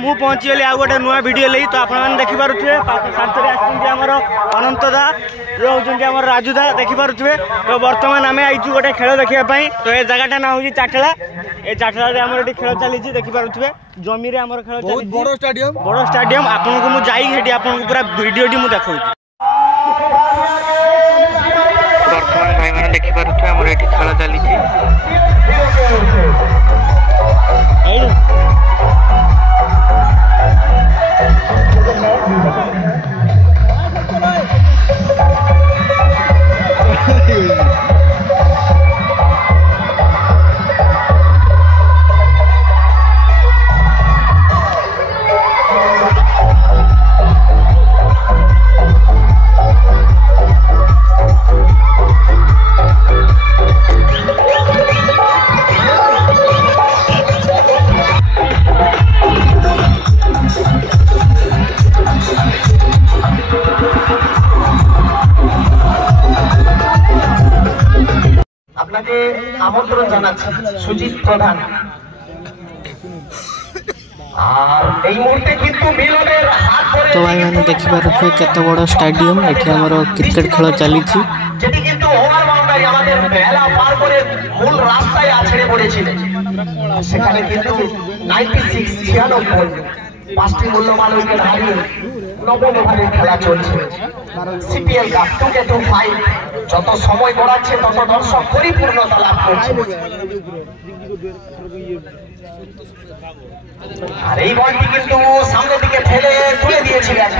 मु पहुँची गली आ गोटे नुआ वीडियो ले तो आपने देखिपे सारे आमर अनंत दा ये होती आम राजू दा देखिपे तो बर्तमान आम आईचु गोटे खेल देखापी तो ये जगह ना हूँ चाटला ये चाटला आम खेल चली देखिपे जमी आमर खेल बड़ स्टाडियम आपको मुझे पूरा वीडियो देखा बर्तमान भाई मैंने देखिपे आम ये खेल चली আমন্ত্রণ জানাচ্ছি সুজিত প্রধান আর এই মুহূর্তে কিন্তু মিলনের হাত ধরে তো ভাই মানে দেখি পারুছে কত বড় স্টেডিয়াম এটি আমার ক্রিকেট খেল চালিছি যেটি কিন্তু ওভার বাউন্ডারি আমাদের বেলা পার করে মূল রাস্তায় আছড়ে পড়েছিল সেখানে কিন্তু 96 পাঁচটি মূল্যবান উইকেট হারিয়ে নবম ওভারের খেলা চলছে সিপিএল কাপ 2K25 যত সময় গড়াচ্ছে তত দর্শক পরিপূর্ণতা লাভ করছে আর এই বলটি কিন্তু সামনের দিকে ঠেলে তুলে দিয়েছিলেন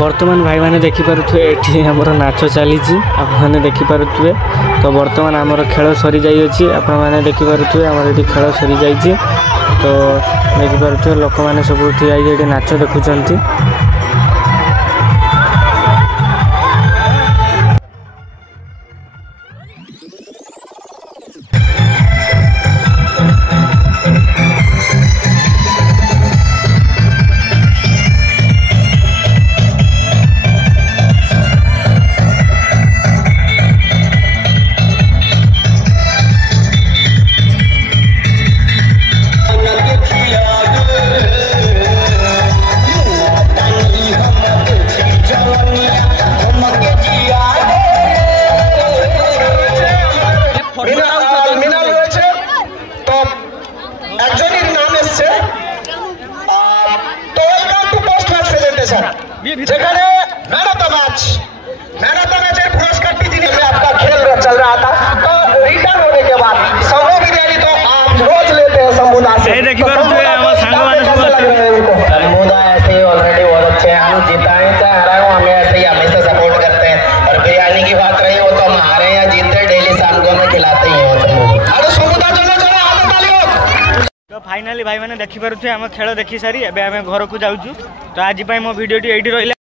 बर्तमान भाई मैंने देखिपे ये आमर नाच चली आपने देखिपे तो बर्तमान आमर खेल सरी जाइए आपने देखिपे आमर ये खेल सरी जाइए तो देखिपे लोक मैंने सब ठिया ये नाच देखुंत যেখানে ম্যান অফ দ্য मैच पुरस्कार आपका खेल चल रहा था तो रिटर्न होने के बाद समूह की रैली तो आप रोज लेते हैं समुदाय से समुदाय ऐसे ऑलरेडी बहुत अच्छे हैं हम जिताए चाहे हराए हमें ऐसे ही हमेशा सपोर्ट करते हैं और बिरयानी की बात रही हो तो हम हारे या जीते डेली शाम को हमें खिलाते ही हो समुदाय तो फाइनाली भाई मैंने देखिपे आम खेल देखी सारी एवं घर को जाऊँ तो आज मो वीडियो ये रही।